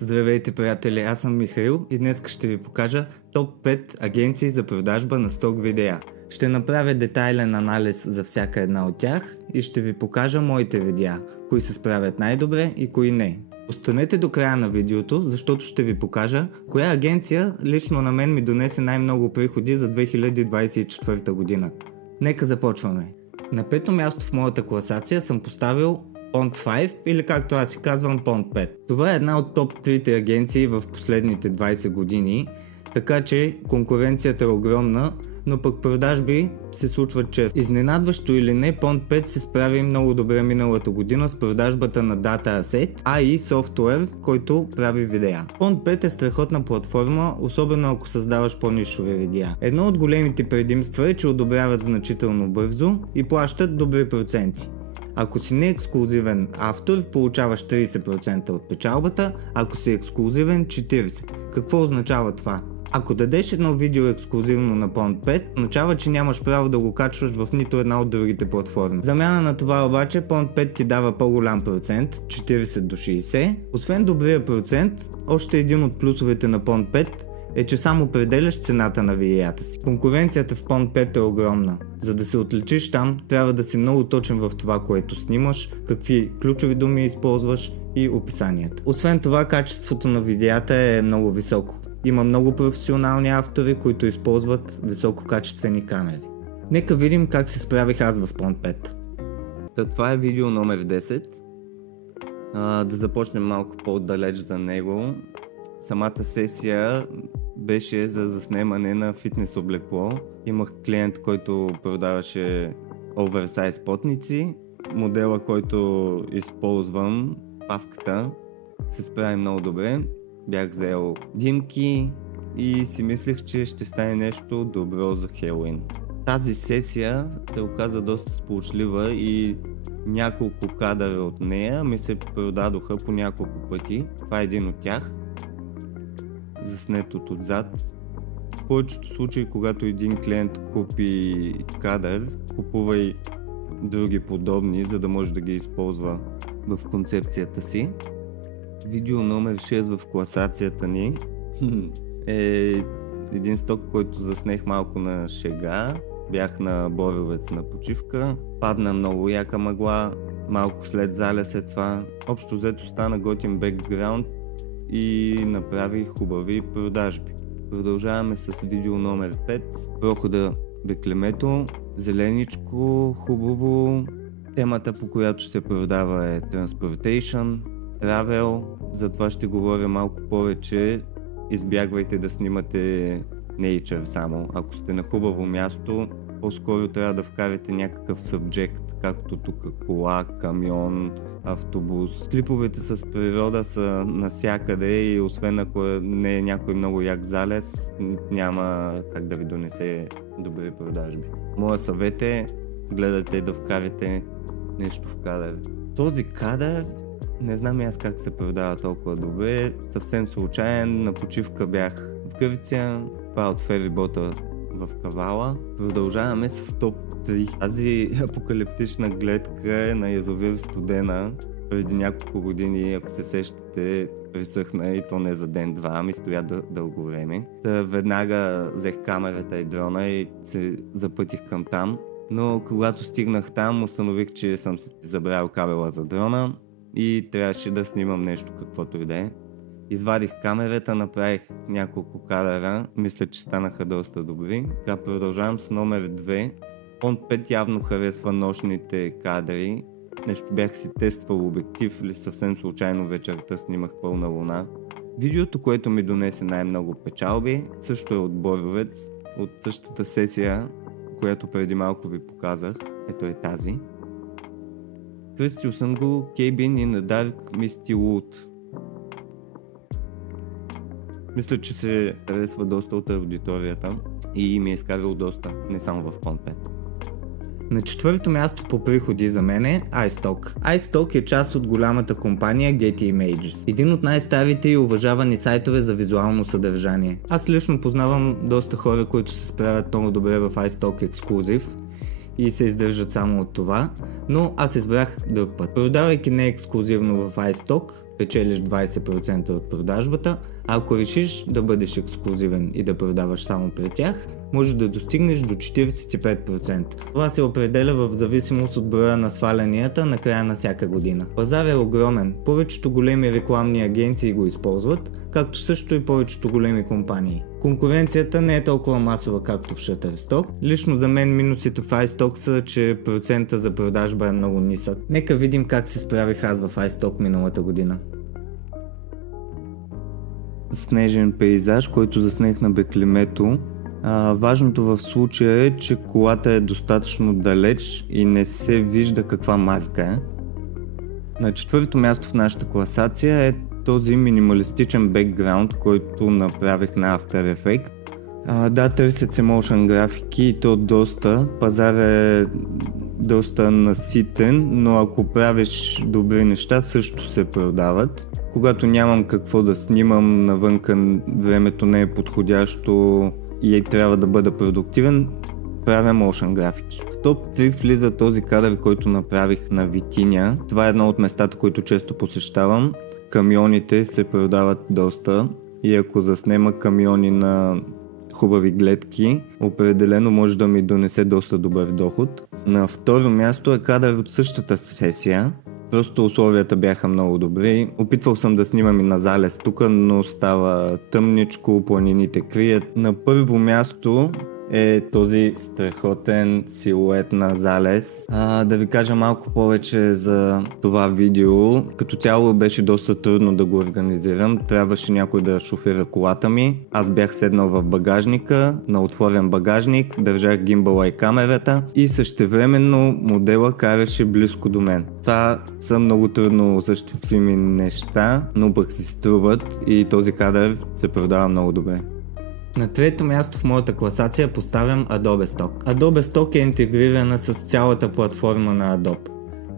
Здравейте, приятели, аз съм Михаил и днес ще ви покажа топ 5 агенции за продажба на сток видеа. Ще направя детайлен анализ за всяка една от тях и ще ви покажа моите видеа, кои се справят най-добре и кои не. Останете до края на видеото, защото ще ви покажа коя агенция лично на мен ми донесе най-много приходи за 2024 година. Нека започваме. На пето място в моята класация съм поставил Pond 5 или както аз си казвам Pond 5. Това е една от топ 3 агенции в последните 20 години, така че конкуренцията е огромна, но пък продажби се случват често. Изненадващо или не, Pond 5 се справи много добре миналата година с продажбата на Data Asset, а и софтуер, който прави видеа. Pond 5 е страхотна платформа, особено ако създаваш по-нишови видеа. Едно от големите предимства е, че одобряват значително бързо и плащат добри проценти. Ако си не ексклузивен автор, получаваш 30% от печалбата, ако си ексклузивен 40%. Какво означава това? Ако дадеш едно видео ексклузивно на Pond 5, означава, че нямаш право да го качваш в нито една от другите платформи. В замяна на това обаче Pond 5 ти дава по-голям процент, 40 до 60. Освен добрия процент, още един от плюсовете на Pond 5 е, че само определяш цената на видеята си. Конкуренцията в Pond 5 е огромна. За да се отличиш там, трябва да си много точен в това, което снимаш, какви ключови думи използваш и описанията. Освен това, качеството на видеята е много високо. Има много професионални автори, които използват висококачествени камери. Нека видим как се справих аз в Pond 5. Това е видео номер 10. Да започнем малко по-далеч за него. Самата сесия беше за заснемане на фитнес облекло. Имах клиент, който продаваше оверсайз потници. Модела, който използвам, павката, се справи много добре. Бях взел димки и си мислех, че ще стане нещо добро за Хелоуин. Тази сесия се оказа доста сполучлива и няколко кадъра от нея ми се продадоха по няколко пъти. Това е един от тях. Заснет отзад. В повечето случаи, когато един клиент купи кадър, купува и други подобни, за да може да ги използва в концепцията си. Видео номер 6 в класацията ни е един сток, който заснех малко на шега. Бях на Боровец на почивка, падна много яка мъгла, малко след заля след това. Общо взето стана готин бекграунд и направих хубави продажби. Продължаваме с видео номер 5. Прохода Беклемето, зеленичко, хубаво. Темата, по която се продава, е Transportation, Travel. Затова ще говоря малко повече. Избягвайте да снимате Nature само. Ако сте на хубаво място, по-скоро трябва да вкарате някакъв subject, както тук кола, камион, автобус. Клиповете с природа са навсякъде и освен ако не е някой много як залез, няма как да ви донесе добри продажби. Моя съвет е, гледате да вкарате нещо в кадър. Този кадър, не знам аз как се продава толкова добре, съвсем случайен, на почивка бях в Гърция, това от ферибота в Кавала. Продължаваме с топ 3. Тази апокалиптична гледка е на язовир Студена. Преди няколко години, ако се сещате, присъхна и то не за ден-два, ами стоя дълго време. Веднага взех камерата и дрона и се запътих към там. Но когато стигнах там, установих, че съм си забрал кабела за дрона и трябваше да снимам нещо каквото и да е. Извадих камерата, направих няколко кадъра, мисля, че станаха доста добри. Така продължавам с номер 2. Pond 5 явно харесва нощните кадри. Нещо бях си тествал обектив или съвсем случайно вечерта снимах пълна луна. Видеото, което ми донесе най-много печалби, също е от Боровец, от същата сесия, която преди малко ви показах. Ето е тази. Кръстил съм го Cabin in the Dark Misty Wood. Мисля, че се харесва доста от аудиторията и ми е изкарал доста, не само в Pond 5. На четвърто място по приходи за мен е iStock. iStock е част от голямата компания Getty Images. Един от най-старите и уважавани сайтове за визуално съдържание. Аз лично познавам доста хора, които се справят много добре в iStock Exclusive и се издържат само от това, но аз избрах друг път. Продавайки не ексклузивно в iStock, печелиш 20% от продажбата, а ако решиш да бъдеш ексклузивен и да продаваш само при тях, можеш да достигнеш до 45%. Това се определя в зависимост от броя на свалянията на края на всяка година. Пазар е огромен, повечето големи рекламни агенции го използват, както също и повечето големи компании. Конкуренцията не е толкова масова както в Shutterstock. Лично за мен минусите в iStock са, че процента за продажба е много нисък. Нека видим как се справих аз в iStock миналата година. Снежен пейзаж, който заснех на Беклемето. Важното в случая е, че колата е достатъчно далеч и не се вижда каква марка е. На четвърто място в нашата класация е този минималистичен бекграунд, който направих на After Effects. Да, търсят се motion графики и то доста. Пазар е доста наситен, но ако правиш добри неща, също се продават. Когато нямам какво да снимам, навънка времето не е подходящо и трябва да бъда продуктивен, правя motion графики. В топ 3 влиза този кадър, който направих на Витиня. Това е едно от местата, които често посещавам. Камионите се продават доста и ако заснема камиони на хубави гледки, определено може да ми донесе доста добър доход. На второ място е кадър от същата сесия. Просто условията бяха много добри. Опитвал съм да снимам и на залез тук, но става тъмничко, планините крият. На първо място е този страхотен силует на залез. Да ви кажа малко повече за това видео. Като цяло беше доста трудно да го организирам. Трябваше някой да шофира колата ми. Аз бях седнал в багажника, на отворен багажник, държах гимбала и камерата и същевременно модела караше близко до мен. Това са много трудно осъществими неща, но пък си струват и този кадър се продава много добре. На трето място в моята класация поставям Adobe Stock. Adobe Stock е интегрирана с цялата платформа на Adobe.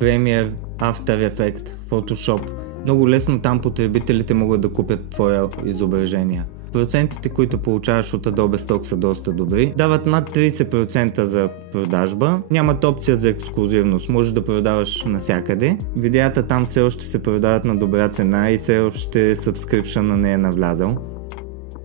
Premiere, After Effects, Photoshop. Много лесно там потребителите могат да купят твоя изображение. Процентите, които получаваш от Adobe Stock са доста добри. Дават над 30% за продажба. Нямат опция за ексклузивност, можеш да продаваш навсякъде. Видеята там все още се продават на добра цена и все още subscription не е навлязал.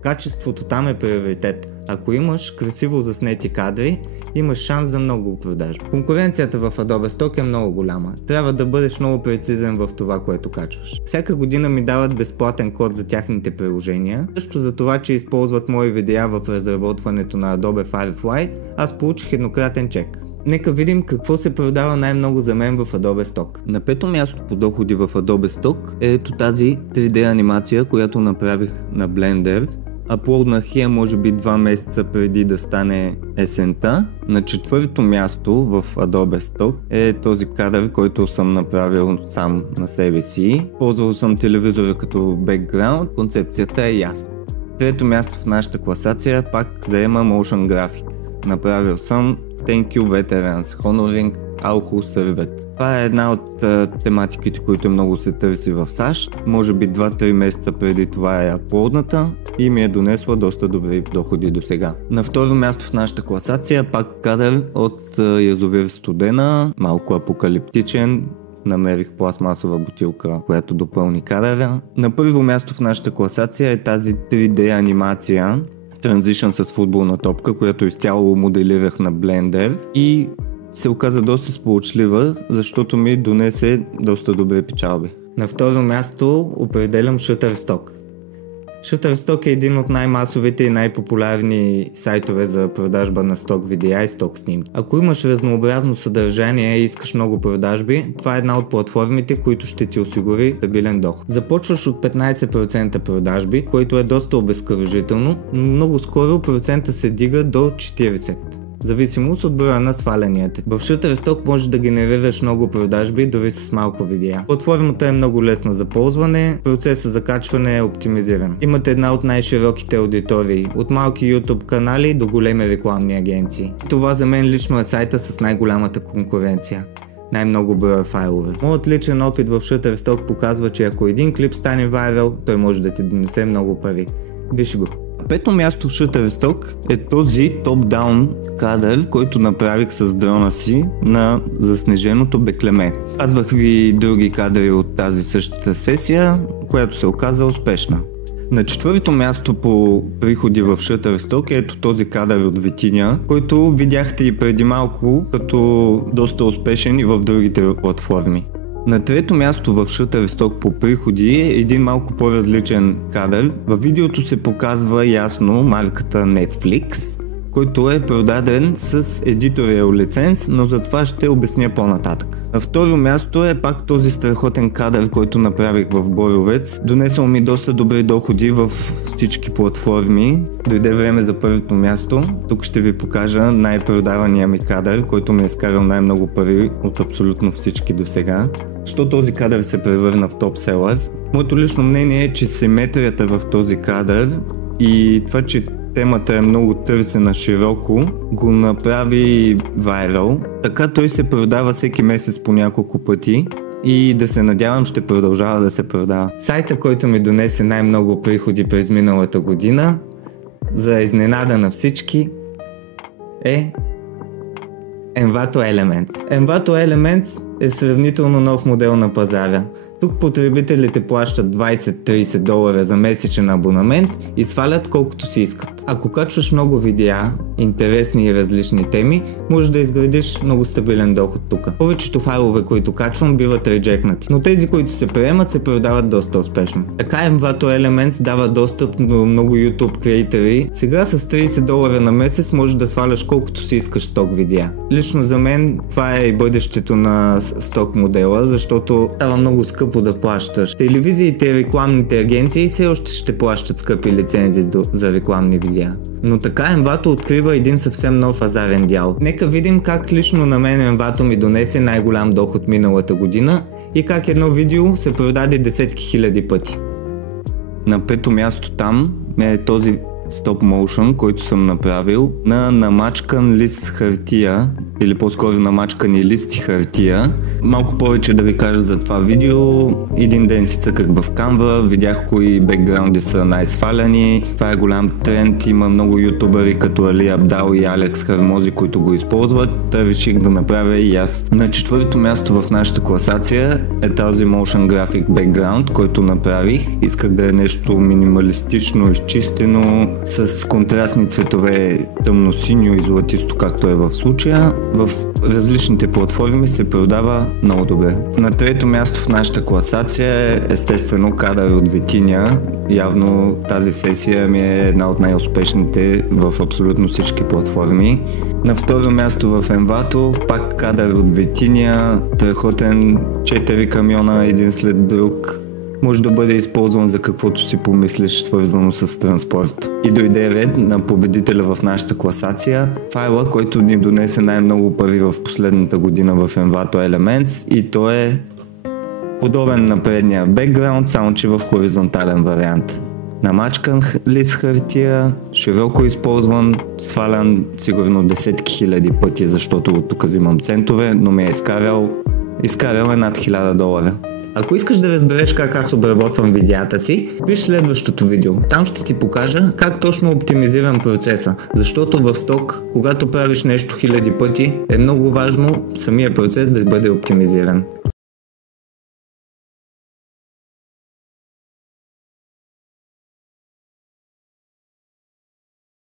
Качеството там е приоритет. Ако имаш красиво заснети кадри, имаш шанс за много продажби. Конкуренцията в Adobe Stock е много голяма. Трябва да бъдеш много прецизен в това, което качваш. Всяка година ми дават безплатен код за тяхните приложения. Също за това, че използват мои видеа в разработването на Adobe Firefly, аз получих еднократен чек. Нека видим какво се продава най-много за мен в Adobe Stock. На пето място по доходи в Adobe Stock е ето тази 3D анимация, която направих на Blender. Аплоднах я може би 2 месеца преди да стане есента. На четвърто място в Adobe Stock е този кадър, който съм направил сам на себе си. Ползвал съм телевизора като бекграунд, концепцията е ясна. Трето място в нашата класация пак заема Motion Graphic. Направил съм Thank You Veterans, Honoring Alhu Servet. Това е една от тематиките, които много се търси в САЩ. Може би 2-3 месеца преди това е аплодната и ми е донесла доста добри доходи до сега. На второ място в нашата класация пак кадър от язовир Студена, малко апокалиптичен. Намерих пластмасова бутилка, която допълни кадъра. На първо място в нашата класация е тази 3D анимация. Транзишън с футболна топка, която изцяло моделирах на Blender и се оказа доста сполучлива, защото ми донесе доста добри печалби. На второ място определям Shutterstock. Shutterstock е един от най-масовите и най-популярни сайтове за продажба на сток видеа и сток снимки. Ако имаш разнообразно съдържание и искаш много продажби, това е една от платформите, които ще ти осигури стабилен доход. Започваш от 15% продажби, което е доста обезкуражително, но много скоро процента се дига до 40%. Зависимост от броя на свалянията. В Shutterstock можеш да генерираш много продажби дори с малко видеа. Платформата е много лесна за ползване, процесът за качване е оптимизиран. Имате една от най-широките аудитории, от малки YouTube канали до големи рекламни агенции. Това за мен лично е сайта с най-голямата конкуренция. Най-много броя файлове. Моят личен опит в Shutterstock показва, че ако един клип стане вайрал, той може да ти донесе много пари. Виж го. пето място в Shutterstock е този топ-даун кадър, който направих с дрона си на заснеженото Беклеме. Казвах ви други кадри от тази същата сесия, която се оказа успешна. На четвърто място по приходи в Shutterstock е ето този кадър от Витиня, който видяхте и преди малко като доста успешен и в другите платформи. На трето място в Shutterstock по приходи е един малко по-различен кадър. Във видеото се показва ясно марката Netflix, който е продаден с Editorial лиценз, но за това ще обясня по-нататък. На второ място е пак този страхотен кадър, който направих в Боровец. Донесъл ми доста добри доходи в всички платформи. Дойде време за първото място. Тук ще ви покажа най-продавания ми кадър, който ми е изкарал най-много пари от абсолютно всички до сега. Защо този кадър се превърна в топ-селър? Моето лично мнение е, че симетрията в този кадър и това, че темата е много търсена широко, го направи вайрал. Така той се продава всеки месец по няколко пъти и да се надявам ще продължава да се продава. Сайта, който ми донесе най-много приходи през миналата година, за изненада на всички, е Envato Elements. Envato Elements е сравнително нов модел на пазара. Тук потребителите плащат 20-30 долара за месечен абонамент и свалят колкото си искат. Ако качваш много видеа, интересни и различни теми, можеш да изградиш много стабилен доход тук. Повечето файлове, които качвам, биват реджекнати, но тези, които се приемат, се продават доста успешно. Така Envato Elements дава достъп до много YouTube креатори. Сега с 30 долара на месец можеш да сваляш колкото си искаш сток видеа. Лично за мен това е и бъдещето на сток модела, защото става много скъпо да плащаш. Телевизиите и рекламните агенции все още ще плащат скъпи лицензи за рекламни видеа. Но така Envato открива един съвсем нов пазарен дял. Нека видим как лично на мен Envato ми донесе най-голям доход миналата година и как едно видео се продаде десетки хиляди пъти. На пето място там е този стоп моушън, който съм направил на намачкан лист хартия, или по-скоро намачкани листи хартия. Малко повече да ви кажа за това видео. Един ден си цъках в Canva, видях кои бекграунди са най-сваляни. Това е голям тренд, има много ютубъри като Али Абдал и Алекс Хармози, които го използват. Та реших да направя и аз. На четвърто място в нашата класация е този motion graphic background, който направих. Исках да е нещо минималистично, изчистено, с контрастни цветове, тъмно-синьо и златисто, както е в случая. В различните платформи се продава много добре. На трето място в нашата класация е естествено кадър от Витиня. Явно тази сесия ми е една от най-успешните в абсолютно всички платформи. На второ място в Envato пак кадър от Витиня, страхотен 4 камиона един след друг. Може да бъде използван за каквото си помислиш, свързано с транспорт. И дойде ред на победителя в нашата класация, файла, който ни донесе най-много пари в последната година в Envato Elements, и то е подобен на предния бекграунд, само че в хоризонтален вариант. Намачкан лист хартия, широко използван, свалян сигурно десетки хиляди пъти, защото тук взимам центове, но ме е изкарал е над $1000. Ако искаш да разбереш как аз обработвам видеята си, виж следващото видео. Там ще ти покажа как точно оптимизирам процеса, защото в сток, когато правиш нещо хиляди пъти, е много важно самия процес да бъде оптимизиран.